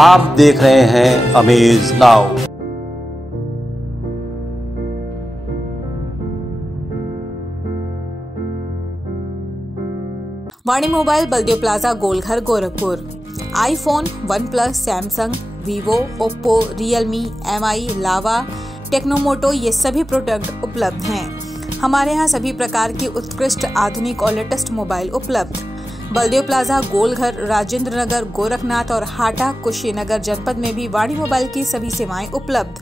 आप देख रहे हैं Amaze Now. Vani mobile Baldev plaza Golghar Gorakhpur. IPhone, OnePlus, Samsung, Vivo, Oppo, Realme, Mi, Lava, Tecno Moto ये सभी प्रोडक्ट उपलब्ध हैं। हमारे यहाँ सभी प्रकार की उत्कृष्ट आधुनिक और लेटेस्ट मोबाइल उपलब्ध। बलदेव प्लाजा गोलघर, राजेंद्र नगर, गोरखनाथ और हाटा कुशीनगर जनपद में भी वाणी मोबाइल की सभी सेवाएं उपलब्ध।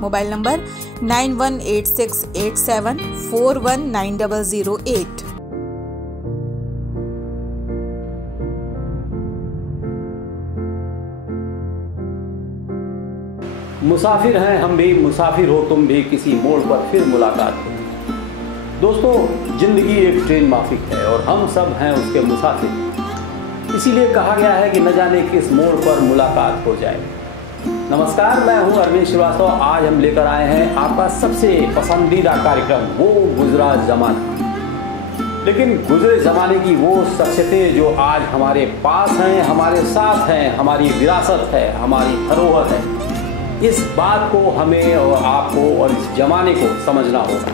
Mobile number 918687419008। मुसाफिर हैं हम भी, मुसाफिर हो तुम भी, किसी मोड़ पर फिर मुलाकात हो। दोस्तों, जिंदगी एक ट्रेन माफिक है और हम सब हैं उसके मुसाफिर। इसीलिए कहा गया है कि न जाने किस मोड़ पर मुलाकात हो जाए। नमस्कार, मैं हूं अरविंद श्रीवास्तव। आज हम लेकर आए हैं आपका सबसे पसंदीदा कार्यक्रम, वो गुजरा जमाना। लेकिन गुजरे जमाने की वो शख्सियतें जो आज हमारे पास हैं, हमारे साथ हैं, हमारी विरासत है, हमारी धरोहर है, इस बात को हमें और आपको और इस जमाने को समझना होगा।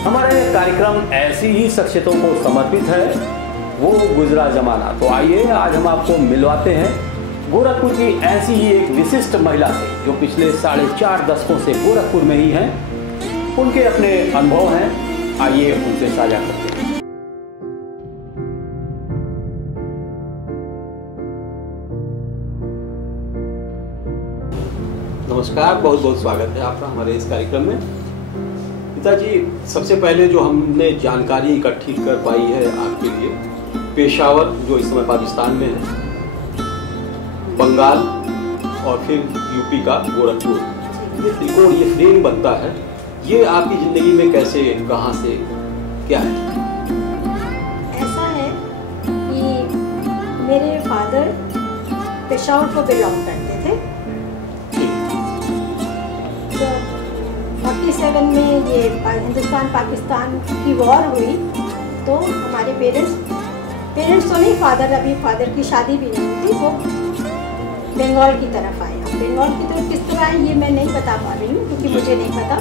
हमारा ये कार्यक्रम ऐसी ही शख्सियतों को समर्पित है, वो गुजरा जमाना। तो आइए आज हम आपको मिलवाते हैं गोरखपुर की ऐसी ही एक विशिष्ट महिला से, जो पिछले 4.5 दशकों से गोरखपुर में ही हैं। उनके अपने अनुभव हैं, आइए उनसे साझा करते हैं। नमस्कार, बहुत बहुत स्वागत है आपका हमारे इस कार्यक्रम में। पिताजी, सबसे पहले जो हमने जानकारी इकट्ठी कर पाई है आपके लिए, पेशावर जो इस समय पाकिस्तान में है, बंगाल और फिर यूपी का गोरखपुर, ये त्रिकोण, ये फ्रेम बनता है। ये आपकी ज़िंदगी में कैसे, कहाँ से, क्या है? ऐसा है कि मेरे फादर पेशावर को बिलोंग करते थे। 47 में ये हिंदुस्तान पाकिस्तान की वॉर हुई, तो हमारे पेरेंट्स तो नहीं, फादर की शादी भी नहीं थी, वो बंगाल की तरफ आए। अब बंगाल की तरफ किस तरह आए ये मैं नहीं बता पा रही हूँ, क्योंकि मुझे नहीं पता।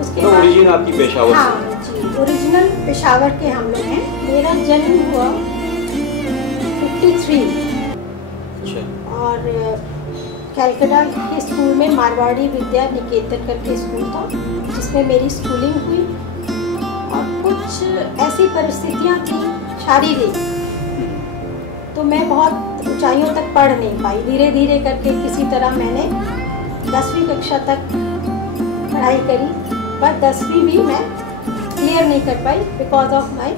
उसके बाद ओरिजिन आपकी पेशावर? हाँ जी, ओरिजिनल पेशावर के हम लोग हैं। मेरा जन्म हुआ 53 और कैलकाटा के स्कूल में मारवाड़ी विद्या निकेतन करके स्कूल था, जिसमें मेरी स्कूलिंग हुई। और कुछ ऐसी परिस्थितियाँ थी शारीरिक, तो मैं बहुत ऊंचाइयों तक पढ़ नहीं पाई। धीरे धीरे करके किसी तरह मैंने 10वीं कक्षा तक पढ़ाई करी, पर 10वीं भी मैं क्लियर नहीं कर पाई बिकॉज ऑफ माई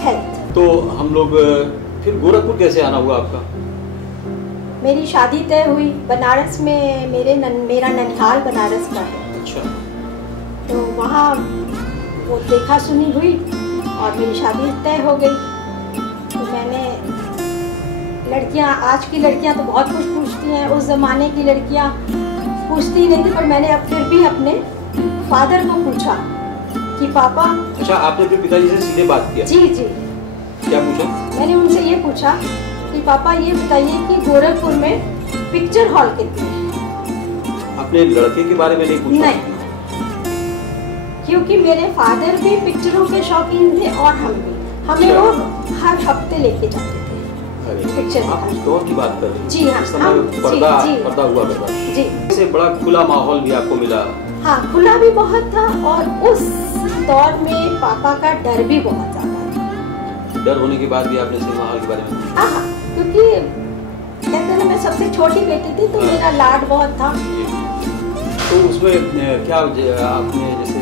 हेल्थ। तो हम लोग फिर गोरखपुर कैसे आना हुआ आपका? मेरी शादी तय हुई बनारस में। मेरा ननिहाल बनारस का है। अच्छा। तो वहाँ वो देखा सुनी हुई और मेरी शादी तय हो गई। तो मैंने, लड़कियाँ, आज की लड़कियाँ तो बहुत कुछ पूछती हैं, उस ज़माने की लड़कियाँ पूछती नहीं थी, पर मैंने अब फिर भी अपने फादर को पूछा कि पापा। अच्छा, आपने फिर पिताजी से सीधे बात किया? जी जी। क्या पूछा? मैंने उनसे ये पूछा कि पापा ये बताइए कि गोरखपुर में पिक्चर हॉल कितने हैं? अपने लड़के के बारे में नहीं पूछा? नहीं, क्योंकि मेरे फादर भी पिक्चरों के शौकीन थे और हम भी। हमें वो हर हफ्ते लेके जाते थे पिक्चर। आप उस दौर की बात कर रहे हैं? जी हाँ, पर्दा हुआ करता जी। से बड़ा खुला माहौल भी आपको मिला? हाँ, खुला भी बहुत था और उस दौर में पापा का डर भी बहुत ज्यादा था। डर होने के बाद भी आपने सिनेमा हॉल के बारे में? हाँ, क्योंकि कहते हैं मैं सबसे छोटी बेटी थी, तो मेरा लाड बहुत था। तो उसमें क्या आपने जैसे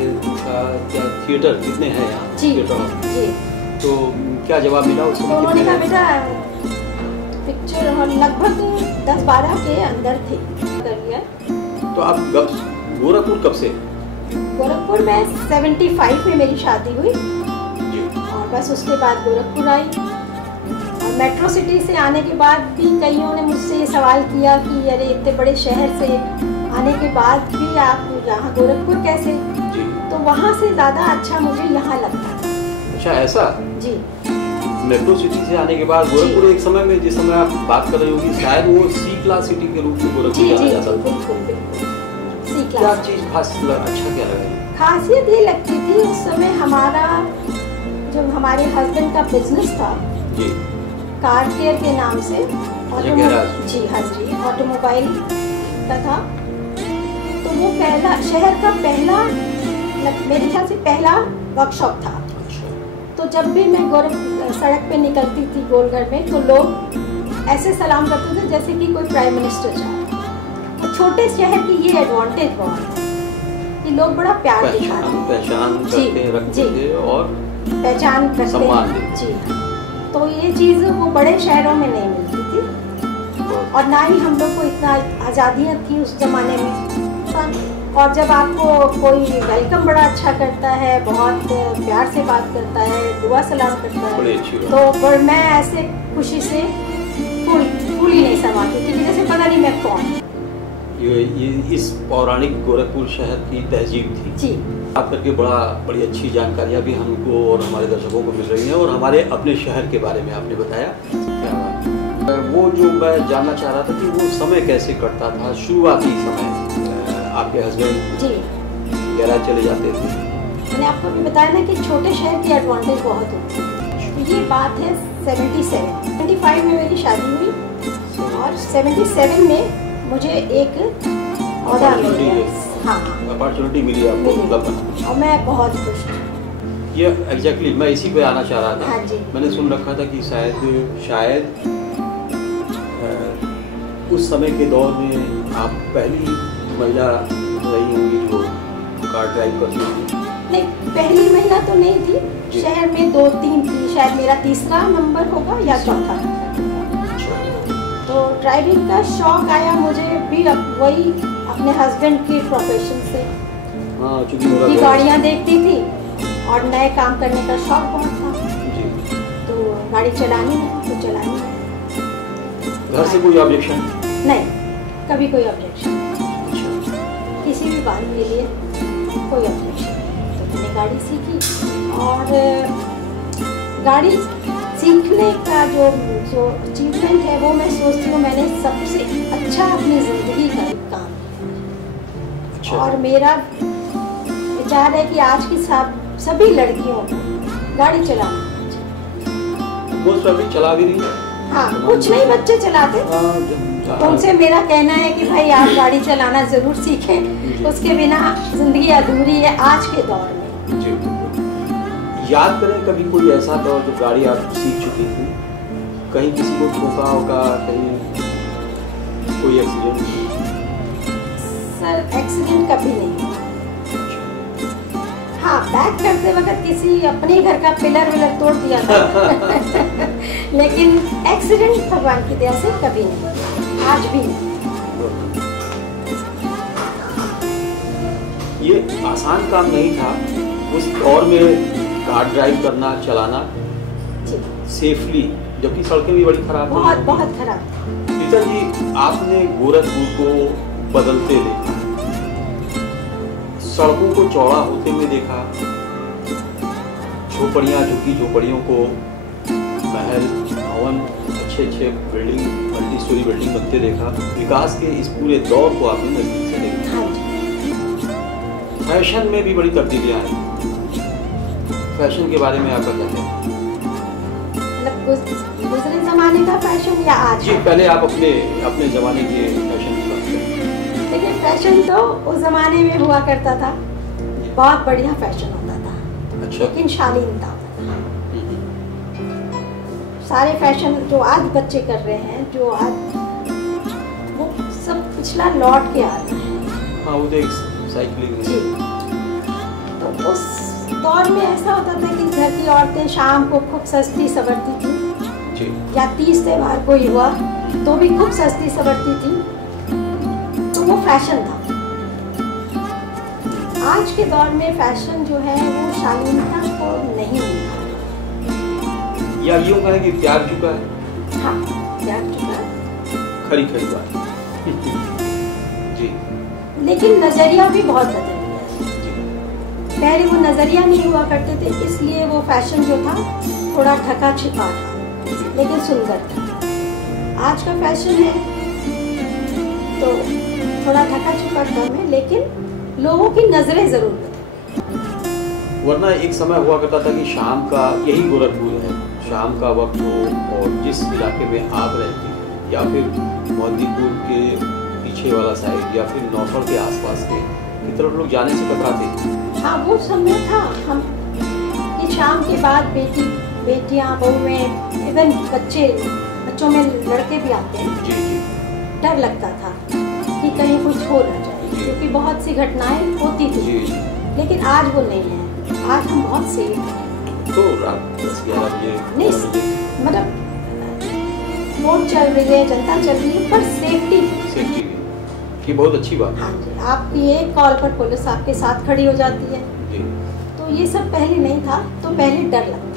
क्या थिएटर कितने हैं यहाँ? जी जी। तो क्या जवाब मिला उसमें? तो उन्होंने कहा बेटा पिक्चर हॉल लगभग 10-12 के अंदर थे। कर लिया। तो आप गोरखपुर कब से? गोरखपुर में 75 में मेरी शादी हुई और बस उसके बाद गोरखपुर आई। और मेट्रो सिटी से आने के बाद भी कईयों ने मुझसे ये सवाल किया कि अरे इतने बड़े शहर से आने के बाद भी आप यहाँ गोरखपुर कैसे? तो वहाँ से ज़्यादा अच्छा मुझे यहाँ लगता था। अच्छा, ऐसा? जी। मेट्रो सिटी से आने के बाद गोरखपुर एक समय में, जिस समय आप बात कर रही होगी, शायद वो सी क्लास सिटी के रूप में गोरखपुर जाना जाता था। बिल्कुल सी क्या क्लास। चीज खास अच्छा क्या लगा? खासियत ये लगती थी उस समय हमारा जो हमारे हस्बैंड का बिजनेस था जी, कार केयर के नाम से, गैराज। जी हाँ जी, ऑटोमोबाइल का था। तो वो पहला शहर का पहला, मेरे ख्याल से पहला वर्कशॉप था। तो जब भी मैं सड़क पे निकलती थी गोलघर में, तो लोग ऐसे सलाम करते थे जैसे कि कोई प्राइम मिनिस्टर जा रहा है। तो छोटे शहर की ये एडवांटेज बहुत है कि लोग बड़ा प्यार दिखाते, पहचान करते रखते थे और पहचान करते सम्मान हैं जी। तो ये चीज़ वो बड़े शहरों में नहीं मिलती थी, और ना ही हम लोग को इतना आज़ादियाँ थी उस जमाने में। और जब आपको कोई वेलकम बड़ा अच्छा करता है, बहुत प्यार से बात करता है, दुआ सलाम करता है, तो मैं ऐसे खुशी से फूल ही नहीं समाती थी, जैसे पता नहीं मैं कौन। ये इस पौराणिक गोरखपुर शहर की तहजीब थी जी। आप करके बड़ी अच्छी जानकारियाँ भी हमको और हमारे दर्शकों को मिल रही हैं, और हमारे अपने शहर के बारे में आपने बताया। क्या बात। वो जो मैं जानना चाह रहा था कि वो समय कैसे कटता था, शुरुआती समय आपके हस्बैंड जी गैराज चले जाते थे। मैंने आपको भी बताया ना कि छोटे शहर की एडवांटेज बहुत होती है। तो ये बात है 75 में मेरी शादी हुई, और 77 में मुझे एक औहदा मिल गया। हाँ, अपॉर्चुनिटी मिली आपको, मतलब, और मैं बहुत खुश हूँ। ये एग्जैक्टली मैं इसी पे आना चाह रहा था। हाँ जी। मैंने सुन रखा था कि शायद उस समय के दौर में आप पहली महिला रही होंगी जो कार ड्राइव करती थी। नहीं, पहली महिला तो नहीं थी, शहर में 2-3 थी, शायद मेरा तीसरा नंबर होगा या चौथा। तो ड्राइविंग का शौक आया मुझे भी वही अपने हस्बैंड के प्रोफेशन से। हाँ, चूंकि गाड़ियाँ देखती थी और नए काम करने का शौक बहुत था जी। तो गाड़ी चलानी है तो चलानी है। घर से कोई ऑब्जेक्शन नहीं, कभी कोई ऑब्जेक्शन किसी भी बात के लिए कोई ऑब्जेक्शन नहीं। तो मैंने गाड़ी सीखी, और गाड़ी सीखने का जो अचीवमेंट है वो मैं सोचती हूँ मैंने सबसे अच्छा अपनी ज़िंदगी का एक काम किया। और मेरा विचार है कि आज की सभी लड़कियों को गाड़ी चलाना चाहिए। वो सभी चला भी रही। हाँ, कुछ नहीं बच्चे चलाते, तो उनसे मेरा कहना है कि भाई आप गाड़ी चलाना ज़रूर सीखें, उसके बिना ज़िंदगी अधूरी है आज के दौर में। जी। याद करें कभी कोई ऐसा दौर जो गाड़ी आप सीख चुकी थी, कहीं किसी को ठोका होगा, कहीं कोई एक्सीडेंट? सर एक्सीडेंट कभी नहीं। हाँ, बैक करते वक्त किसी अपने घर का पिलर विलर तोड़ दिया था लेकिन एक्सीडेंट भगवान की दया से कभी नहीं, आज भी नहीं। ये आसान काम नहीं था उस दौर में कार ड्राइव करना, चलाना सेफली, जबकि सड़कें भी बड़ी खराब बहुत बहुत खराब। टीचर जी, आपने गोरखपुर को बदलते देखा, सड़कों को चौड़ा होते हुए देखा, झोपड़ियाँ, झुग्गी झोपड़ियों को महल, भवन, अच्छे बिल्डिंग, मल्टी स्टोरी बिल्डिंग बनते देखा। विकास के इस पूरे दौर को आपने नजदीक से देखा। फैशन में भी बड़ी तब्दीलियाँ आई। फैशन के बारे में आपका क्या कहना है? मतलब गुजरे जमाने का फैशन या आज? जी, पहले आप अपने जमाने के फैशन की बात करें। देखिए, फैशन तो उस जमाने में हुआ करता था, बहुत बढ़िया फैशन होता था। अच्छा। लेकिन शालीनता होता था। सारे फैशन जो आज बच्चे कर रहे हैं, जो आज वो सब पिछला लौट के आ रहा है। हाँ, वो तो एक साइकिलिंग जी। तो उस दौर में ऐसा होता था कि घर की औरतें शाम को खूब सस्ती सवरती थी जी। या 30 त्योहार कोई हुआ तो भी खूब सस्ती सवरती थी, तो वो फैशन था। आज के दौर में फैशन जो है वो शालीनता को नहीं मिला, या यूँ कहें कि त्याग चुका है। हाँ, त्याग चुका है। खरी बात जी। लेकिन नजरिया भी बहुत बदल गया है। पहले वो नजरिया नहीं हुआ करते थे, इसलिए वो फैशन जो था थोड़ा ढका छिपा था, लेकिन सुंदर था। आज का फैशन है तो थोड़ा ढका छिपा कम है, लेकिन लोगों की नजरें जरूर बदली। वरना एक समय हुआ करता था कि शाम का, यही गोरखपुर है, शाम का वक्त हो और जिस इलाके में आप रहती हैं या फिर मोहद्दीपुर के पीछे वाला साइड या फिर नौफर के आसपास के की तरफ लोग जाने से कतराते। हाँ, वो समय था हम कि शाम के बाद बेटियां बहुएं, इवन बच्चों में लड़के भी आते हैं। जी जी। डर लगता था कि कहीं कुछ हो ना जाए, क्योंकि बहुत सी घटनाएं होती थी। जी। लेकिन आज वो नहीं है, आज हम बहुत सेफ हैं। तो रात 10-11 बजे नहीं, मतलब रोड चल रही है, जनता चल रही है, पर सेफ्टी भी, ये बहुत अच्छी बात है। हाँ जी, आपकी एक कॉल पर पुलिस आपके साथ खड़ी हो जाती है जी। तो ये सब पहले नहीं था, तो पहले डर लगता था।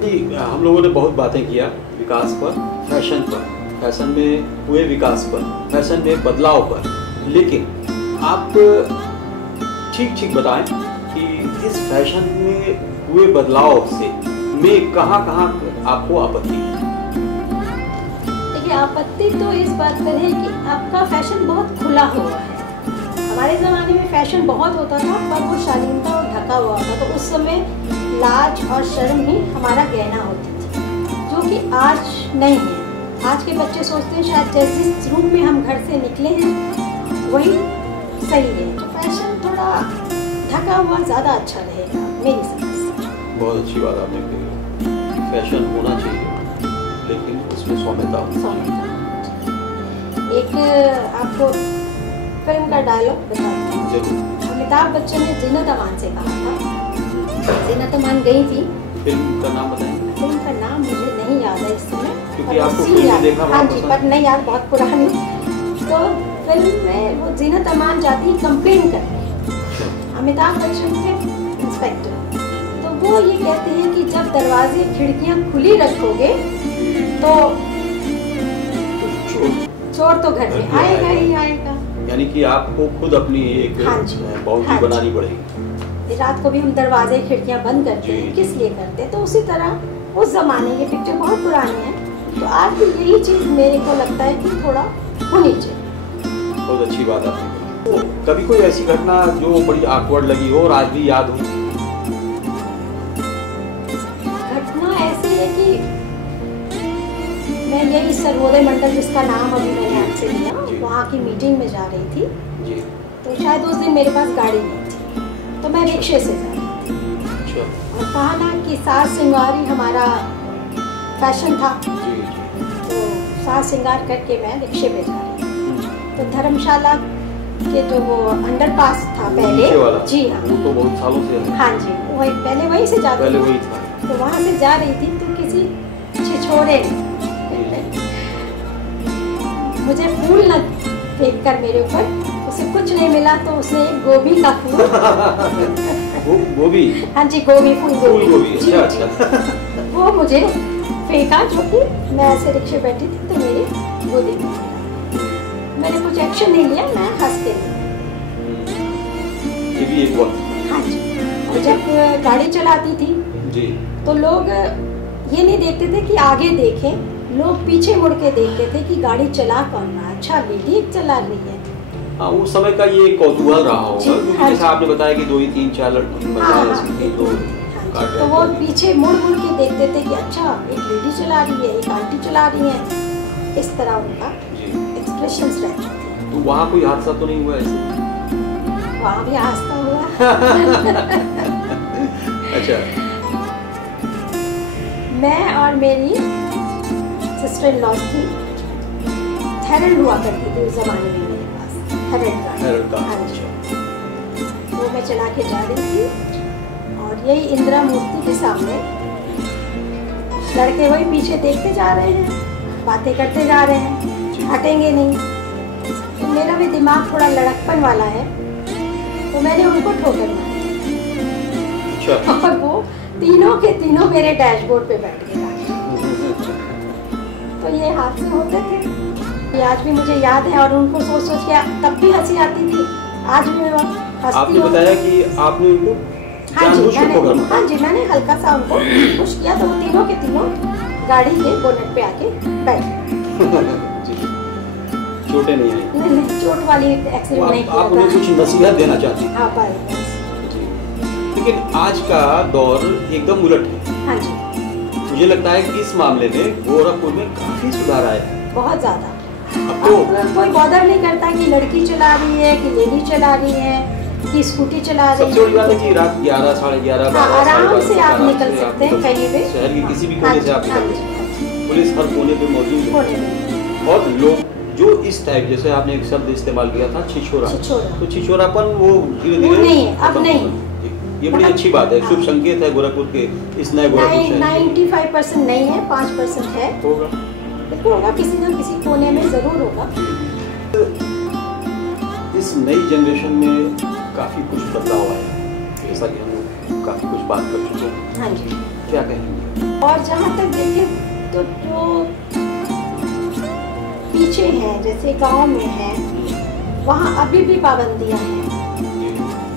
जी, हम लोगों ने बहुत बातें किया विकास पर, फैशन पर, फैशन में हुए विकास पर, फैशन में बदलाव पर, लेकिन आप ठीक बताएं कि इस फैशन में हुए बदलाव से में कहाँ आपको आपत्ति है? देखिए, आपत्ति तो इस बात पर है कि आपका फैशन बहुत खुला हुआ है। हमारे ज़माने में फैशन बहुत होता था, पर वो शालीनता और ढका हुआ था, तो उस समय लाज और शर्म ही हमारा गहना होती थी, जो कि आज नहीं है। आज के बच्चे सोचते हैं शायद जिस रूप में हम घर से निकले हैं वही सही है, तो फैशन थोड़ा ढका हुआ ज़्यादा अच्छा रहेगा मेरी समझ से। बहुत अच्छी बात आपने कही, फैशन होना चाहिए लेकिन उसमें सौम्यता होनी। एक आपको फिल्म का डायलॉग बताती हूँ। जरूर। अमिताभ बच्चन ने जीनत अमान से कहा था, जीनत अमान गई थी। फिल्म का नाम बताएंगे? फिल्म का नाम मुझे नहीं याद है इस समय, क्योंकि आपको फिल्म देखना हाँ जी, पर नहीं याद, बहुत पुरानी। तो फिल्म में वो जीनत अमान जाती है कंप्लेन करने, अमिताभ बच्चन थे इंस्पेक्टर, तो वो ये कहते हैं कि जब दरवाजे खिड़कियां खुली रखोगे तो चोर तो घर में आएगा ही आएगा। यानी कि आपको खुद अपनी एक बाउंड्री बनानी पड़ेगी। रात को भी हम दरवाजे खिड़कियां बंद करते हैं, किस लिए करते हैं? तो उसी तरह उस जमाने की पिक्चर बहुत पुरानी है, तो आज भी यही चीज मेरे को लगता है कि थोड़ा होनी चाहिए। बहुत अच्छी बात आपने कही। कभी कोई ऐसी घटना जो बड़ी ऑकवर्ड लगी हो और आज भी याद हो? घटना ऐसी है कि मैं यही सर्वोदय मंडल, जिसका नाम अभी मैंने आपसे लिया, वहाँ की मीटिंग में जा रही थी जी। तो शायद उस दिन मेरे पास गाड़ी नहीं थी, तो मैं रिक्शे से जा रही थी। अच्छा। और कहा ना कि साज सिंगार ही हमारा फैशन था, जी। तो साज सिंगार करके मैं रिक्शे पे जा रही थी। तो धर्मशाला के जो वो अंडरपास था पहले, जी हाँ, वो तो बहुत सालों से है। हाँ जी, वही पहले वहीं से जाती पहले थी। वही था। तो वहाँ से जा रही थी तो किसी छिछोरे मुझे फूल न फेंक कर मेरे ऊपर, उसे कुछ नहीं मिला तो उसने एक गोभी का फूल गोभी, हाँ जी, गोभी फूल गोभी, अच्छा। वो मुझे फेंका, जो कि मैं ऐसे रिक्शे बैठी थी तो मेरी गोदी में मैंने कुछ एक्शन नहीं लिया, मैं हंस के ये भी एक वक्त। हाँ जी। और जब गाड़ी चलाती थी जी, तो लोग ये नहीं देखते थे कि आगे देखें, लोग पीछे मुड़ के देखते थे कि गाड़ी चला कौन रहा, अच्छा लेडी चला रही है। हाँ, उस समय का ये कौतूहल रहा होगा, क्योंकि जैसा आपने बताया कि 2 ही 3 4 तो वो पीछे मुड़ के देखते थे कि अच्छा एक लेडी चला रही है, एक आंटी चला रही है, इस तरह उनका एक्सप्रेशंस रहते थे। तो वहाँ कोई हादसा तो नहीं हुआ ऐसे? वहाँ भी हादसा हुआ। अच्छा। मैं और मेरी सिस्टर इन लॉ थी, हेरल्ड हुआ करती थी उस जमाने में मेरे पास, हेरल्ड का। हाँ जी। वो मैं चला के जा रही थी और यही इंदिरा मूर्ति के सामने लड़के वही पीछे देखते जा रहे हैं, बातें करते जा रहे हैं, हटेंगे नहीं। तो मेरा भी दिमाग थोड़ा लड़कपन वाला है, तो मैंने उनको ठोकर मारी। अच्छा। और वो तीनों के तीनों मेरे डैशबोर्ड पे बैठ गए। तो ये हादसे होते थे, ये आज भी मुझे याद है, और उनको सोच सोच के तब भी हंसी आती थी, आज भी मैं हंसती हूँ। आपने बताया कि आपने उनको जानबूझ के ठोकर मारा? हाँ जी, मैंने हल्का सा उनको पुश किया तो वो तीनों के तीनों गाड़ी के बोनेट पे आके बैठ जी। चोटें नहीं आई? नहीं, चोट वाली एक्सीडेंट नहीं किया आप उन्हें कुछ नसीहत देना चाहती हैं? हाँ, बस। जी। लेकिन आज का दौर एकदम उलट है। हाँ जी, मुझे लगता है कि इस मामले में गोरखपुर में काफी सुधार आया है। बहुत ज्यादा। अब तो अब कोई बॉदर नहीं करता कि लड़की चला रही है कि लेडी चला रही है कि स्कूटी चला रही है। सबसे बड़ी बात है कि रात 11, साढ़े 11 हाँ, आराम से आप निकल सकते हैं कहीं भी, शहर के किसी भी कोने से आप निकल सकते हैं। पुलिस हर कोने पे मौजूद है। और लोग जो इस टाइप, जैसे आपने एक शब्द इस्तेमाल किया था छिछोरा, तो छिछोरापन वो धीरे धीरे नहीं है, अब नहीं। ये बड़ी अच्छी बात है, शुभ संकेत है गोरखपुर के इस नए गोरखपुर शहर। 95% नहीं है, 5% है। होगा, बिल्कुल होगा, किसी न किसी कोने में जरूर होगा। इस नई जनरेशन में काफी कुछ बदलाव आया है, जैसा कि हम लोग काफी कुछ बात कर चुके हैं। हाँ जी, क्या कहेंगे? और जहाँ तक देखें तो जो पीछे हैं, जैसे गांव में है, वहाँ अभी भी पाबंदियाँ हैं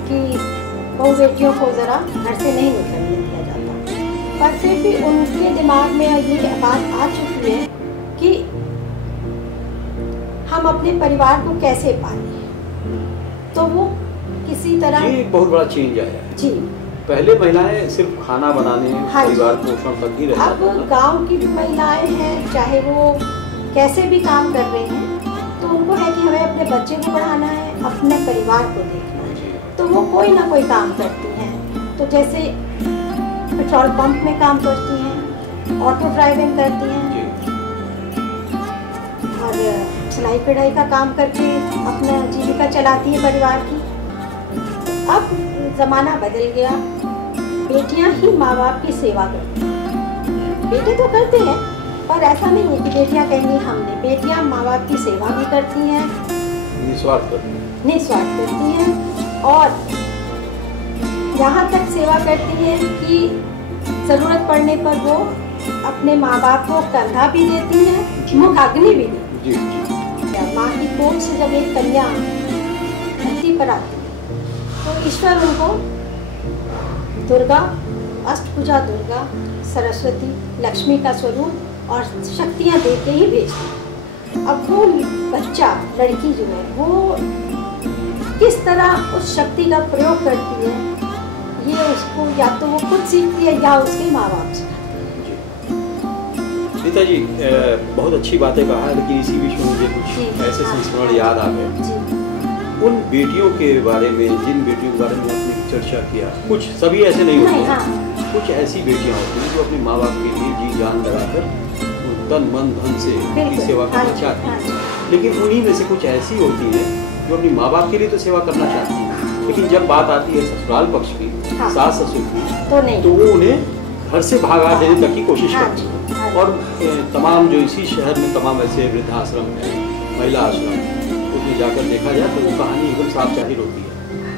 कि बहू बेटियों को ज़रा घर से नहीं निकलने दिया जाता। पर फिर भी उनके दिमाग में ये बात आ चुकी है कि हम अपने परिवार को कैसे पालें, तो वो किसी तरह। ये एक बहुत बड़ा चेंज आया है जी। पहले महिलाएं सिर्फ खाना बनाने, हाँ जी। परिवार पोषण तक ही रहती थी। अब गांव की भी महिलाएं हैं, चाहे वो कैसे भी काम कर रही हैं, तो उनको है कि हमें अपने बच्चे को पढ़ाना है, अपने परिवार को देखना है, तो वो कोई ना कोई काम करती हैं। तो जैसे पेट्रोल पंप में काम करती हैं, ऑटो ड्राइविंग करती हैं, और सिलाई कढ़ाई का काम करके अपना जीविका चलाती है परिवार की। अब ज़माना बदल गया, बेटियां ही माँ बाप की सेवा करती हैं। बेटे तो करते हैं, पर ऐसा नहीं है कि बेटियां कहेंगी हमने। बेटियां माँ बाप की सेवा भी करती हैं, निस्वार्थ करती हैं, और यहाँ तक सेवा करती हैं कि ज़रूरत पड़ने पर वो अपने माँ बाप को कंधा भी देती हैं, मुखाग्नि भी देती हैं। माँ की कोख से जब एक कन्या धरती पर आती है, तो ईश्वर उनको दुर्गा, अष्टभुजा दुर्गा, सरस्वती, लक्ष्मी का स्वरूप और शक्तियाँ दे के ही भेजती है। अब वो बच्चा, लड़की जो है, वो किस तरह उस शक्ति का प्रयोग करती है, ये उसको या तो वो खुद सीखती है या उसके माँ बाप से। रीता जी, बहुत अच्छी बातें कहा है, लेकिन इसी बीच में मुझे कुछ ऐसे संस्मरण याद आ गए उन बेटियों के बारे में, जिन बेटियों के बारे में आपने चर्चा किया। कुछ सभी ऐसे नहीं होते हैं, कुछ ऐसी बेटियां होती हैं जो अपने माँ बाप के लिए जी जान लगाकर तन मन धन से उनकी सेवा करना चाहती हैं, लेकिन उन्हीं में से कुछ ऐसी होती हैं जो अपनी माँ बाप के लिए तो सेवा करना चाहती हैं, लेकिन जब बात आती है ससुराल पक्ष की, सास ससुर की, तो वो उन्हें घर से भगा देने तक की कोशिश करती है। और तमाम जो इसी शहर में तमाम ऐसे वृद्धाश्रम है, महिला आश्रम, उसमें जाकर देखा जाए तो वो कहानी एकदम साफ जाहिर होती है।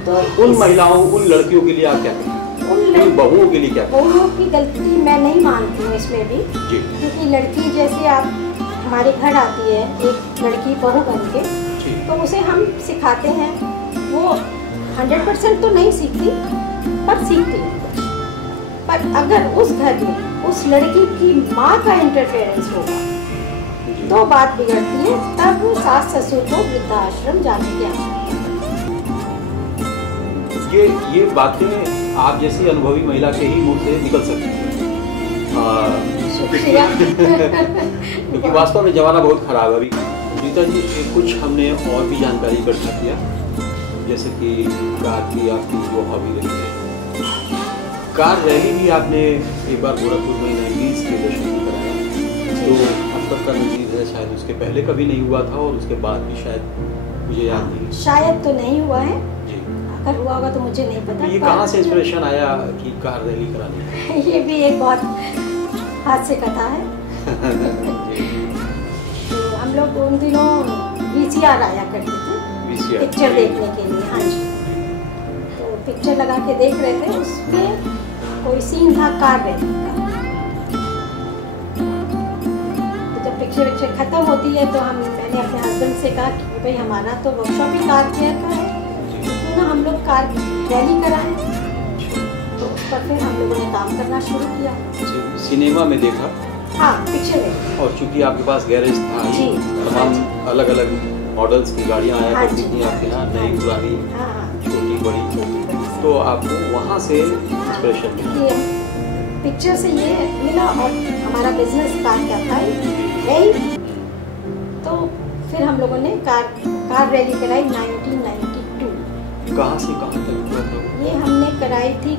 तो उन महिलाओं, उन लड़कियों के लिए आप क्या कहें? उन बहुओं के लिए क्या? बहुओं की गलती मैं नहीं मानती हूँ इसमें भी, क्योंकि लड़की जैसे आप हमारे घर आती है एक लड़की बहू बन के, तो उसे हम सिखाते हैं, वो 100% तो नहीं सीखती, पर सीखती है। पर अगर उस घर में उस लड़की की माँ का इंटरफेरेंस होगा तो बात बिगड़ती है, तब सास ससुर को वृद्धाश्रम जाने की आवश्यकता है। ये बातें आप जैसी अनुभवी महिला के ही मुंह से निकल सकती है। क्योंकि वास्तव में जमाना बहुत खराब है अभी। रीता जी, कुछ हमने और भी जानकारी इकट्ठा किया, जैसे कि कार की आपकी जो हॉबी रही है, कार रैली भी आपने एक बार गोरखपुर में 90s के दशक में कराया, तो अब तक का नज़ीर है शायद उसके पहले कभी नहीं हुआ था और उसके बाद भी शायद मुझे याद नहीं। शायद तो नहीं हुआ है जी, अगर हुआ होगा तो मुझे नहीं पता। ये कहाँ से इंस्पिरेशन आया कि कार रैली करानी? ये भी एक बहुत हास्य कथा है। तो हम लोग उन दिनों VCR आया करते थे पिक्चर देखने के लिए। हाँ जी, तो पिक्चर लगा के देख रहे थे, उसमें कोई सीन था कार रैली का। तो जब पिक्चर खत्म होती है तो मैंने अपने हस्बैंड से कहा कि भाई हमारा तो वर्कशॉप ही कार केयर का है, तो ना हम लोग कार रैली कराएं। पर फिर हम लोगों ने काम करना शुरू किया। सिनेमा में देखा? हाँ, पिक्चर में। और चूंकि आपके पास गैरेज था, तमाम अलग अलग मॉडल्स की गाड़ियाँ आया करती थी आपके यहाँ, नई पुरानी, छोटी बड़ी, तो आपको वहाँ से इंस्पिरेशन मिला? पिक्चर से ये मिला और हमारा बिजनेस स्टार्ट क्या था यही, तो फिर हम लोगों ने कार रैली कराई 1992। कहाँ से कहाँ तक? ये हमने कराई थी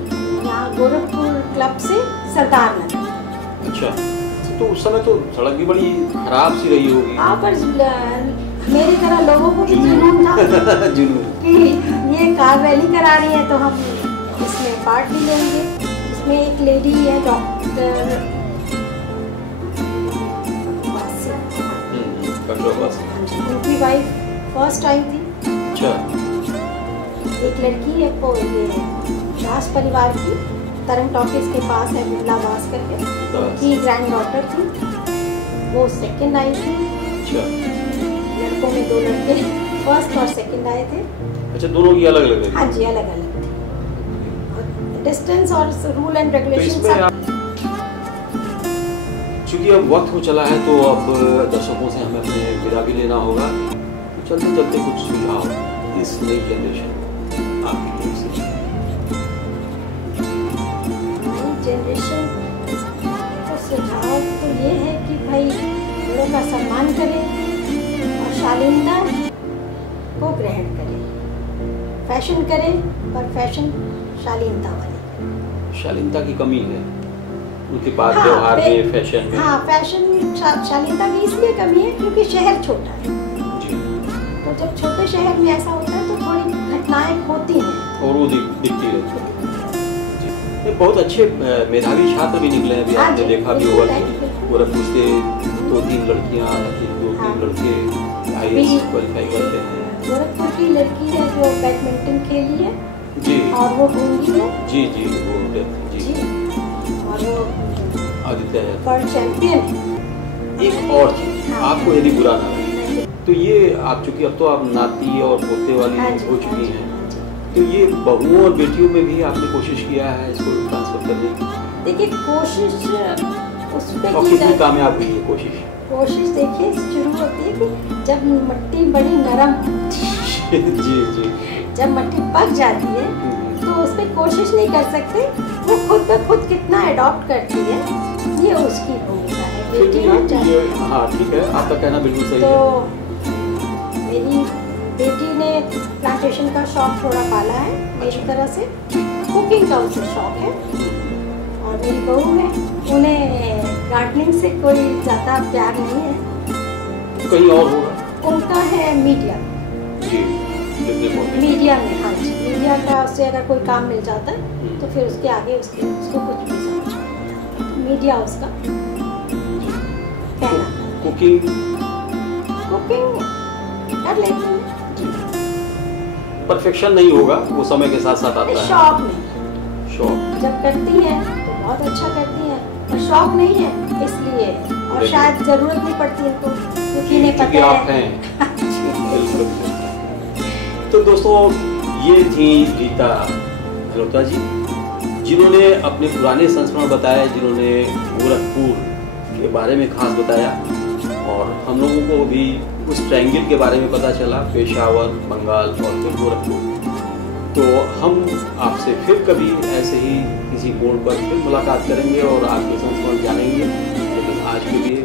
यहाँ गोरखपुर क्लब से सरदार नगर। अच्छा, तो उस समय तो सड़क भी बड़ी खराब सी रही होगी। हाँ, पर मेरी तरह लोगों को भी जुनून था जुनून कि ये कार रैली करा रही है तो हम इसमें पार्ट भी लेंगे। इसमें एक लेडी है डॉक्टर उनकी वाइफ फर्स्ट आई थी। अच्छा। एक लड़की है वो ये दास परिवार की, तरंग टॉकीज के पास है, बिमला दास करके, उनकी ग्रैंड डॉटर थी, वो सेकंड आई थी। अच्छा। लड़कों में 2 लड़के फर्स्ट और सेकंड आए थे। अच्छा, दोनों की अलग अलग? हाँ जी, अलग अलग थी। डिस्टेंस और रूल एंड रेगुलेशन सब। चूँकि अब वक्त हो चला है तो अब दर्शकों से हमें अपने विदा भी लेना होगा, तो चलते चलते कुछ सुझाव इस नई जनरेशन आपकी ओर से। नई जनरेशन का सुझाव तो ये है कि भाई बड़ों का सम्मान करें और शालीनता को ग्रहण करें। फैशन करें पर फैशन शालीनता वाली। शालीनता की कमी है उनके पास व्यवहार में, फैशन में। हाँ, फैशन शालीनता की इसलिए कमी है क्योंकि शहर छोटा है जी। तो जब छोटे शहर में ऐसा होता है तो थोड़ी घटनाएं होती हैं और वो दिखती रहती है। ये बहुत अच्छे मेधावी छात्र भी निकले हैं अभी, आपने देखा भी होगा कि गोरखपुर से 2-3 लड़कियाँ, 2-3 लड़के IAS क्वालिफाई करते हैं। गोरखपुर की लड़की है जो बैडमिंटन खेली है जी, और वो गूंगी है जी जी, वो जी, और वो आदित्य वर्ल्ड चैंपियन है। एक और चीज, आपको यदि बुरा ना लगे तो ये आप चूंकि अब तो आप नाती और पोते वाली हो चुकी हैं, तो ये बहुओं और बेटियों में भी आपने कोशिश किया है इसको ट्रांसफर करने की? देखिए, कोशिश उस पे और कितनी कामयाब हुई है कोशिश? कोशिश देखिए शुरू होती है कि जब मिट्टी बड़ी नरम जी जी, जब मिट्टी पक जाती है तो उस पर कोशिश नहीं कर सकते, वो खुद ब खुद कितना अडॉप्ट करती है, ये उसकी भूमिका है। बेटी हाँ ठीक है, आपका कहना बिल्कुल सही तो है। मेरी बेटी ने प्लांटेशन का शौक थोड़ा पाला है मेरी तरह से, कुकिंग का उसे शौक है, और मेरी बहू है, उन्हें गार्डनिंग से कोई ज़्यादा प्यार नहीं है। कहीं और होगा? उनका है मीडिया। मीडिया में, हाँ जी, मीडिया का उससे अगर कोई काम मिल जाता है तो फिर उसके आगे उसको कुछ भी समझ नहीं आता। मीडिया उसका पहला। कुकिंग कर लेती हूँ। परफेक्शन नहीं होगा, वो समय के साथ साथ आता है। शौक नहीं, शौक जब करती है तो बहुत अच्छा करती है, और शौक नहीं है इसलिए, और शायद जरूरत नहीं पड़ती इनको क्योंकि इन्हें पता है। तो दोस्तों, ये थी रीता गहलोता जी, जिन्होंने अपने पुराने संस्मरण बताए, जिन्होंने गोरखपुर के बारे में खास बताया, और हम लोगों को भी उस ट्रायंगल के बारे में पता चला, पेशावर, बंगाल और फिर गोरखपुर। तो हम आपसे फिर कभी ऐसे ही किसी मोड़ पर फिर मुलाकात करेंगे और आपके संस्मरण जानेंगे, लेकिन आज के लिए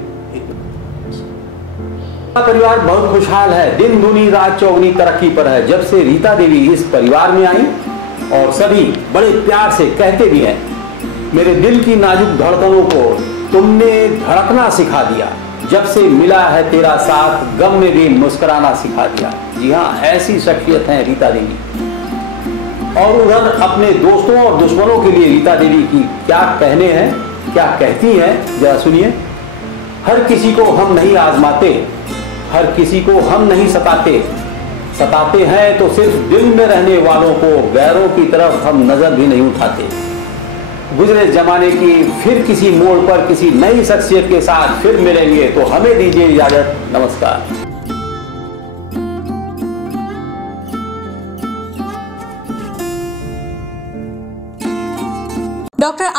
परिवार बहुत खुशहाल है, दिन दूनी रात चौगनी तरक्की पर है। जब से रीता देवी इस परिवार में आई, और सभी बड़े प्यार से कहते भी हैं, मेरे दिल की नाजुक धड़कनों को तुमने धड़कना सिखा दिया, जब से मिला है तेरा साथ गम में भी मुस्कुराना सिखा दिया। जी हाँ, ऐसी शख्सियत है रीता देवी। और उधर अपने दोस्तों और दुश्मनों के लिए रीता देवी की क्या कहने हैं, क्या कहती हैं, जरा सुनिए। हर किसी को हम नहीं आजमाते, हर किसी को हम नहीं सताते, सताते हैं तो सिर्फ दिल में रहने वालों को, गैरों की तरफ हम नजर भी नहीं उठाते। गुजरे जमाने की फिर किसी मोड़ पर किसी नई शख्सियत के साथ फिर मिलेंगे, तो हमें दीजिए इजाजत। नमस्कार।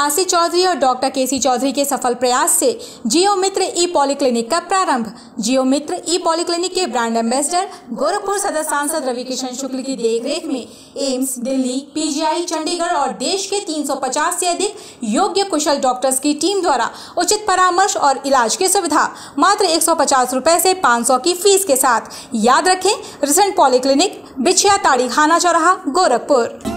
आशीष चौधरी और डॉक्टर केसी चौधरी के सफल प्रयास से जियो मित्र ई पॉलीक्लिनिक का प्रारंभ। जियो मित्र ई पॉलीक्लिनिक के ब्रांड एम्बेसडर गोरखपुर सदर सांसद रवि किशन शुक्ल की देखरेख में एम्स, दिल्ली, पीजीआई, चंडीगढ़ और देश के 350 से अधिक योग्य कुशल डॉक्टर्स की टीम द्वारा उचित परामर्श और इलाज की सुविधा मात्र 150 रुपए से 500 की फीस के साथ। याद रखें, रिसेंट पॉलीक्लिनिक, बिछिया ताड़ी खाना चौराहा, गोरखपुर।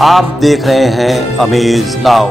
आप देख रहे हैं अमेज नाउ।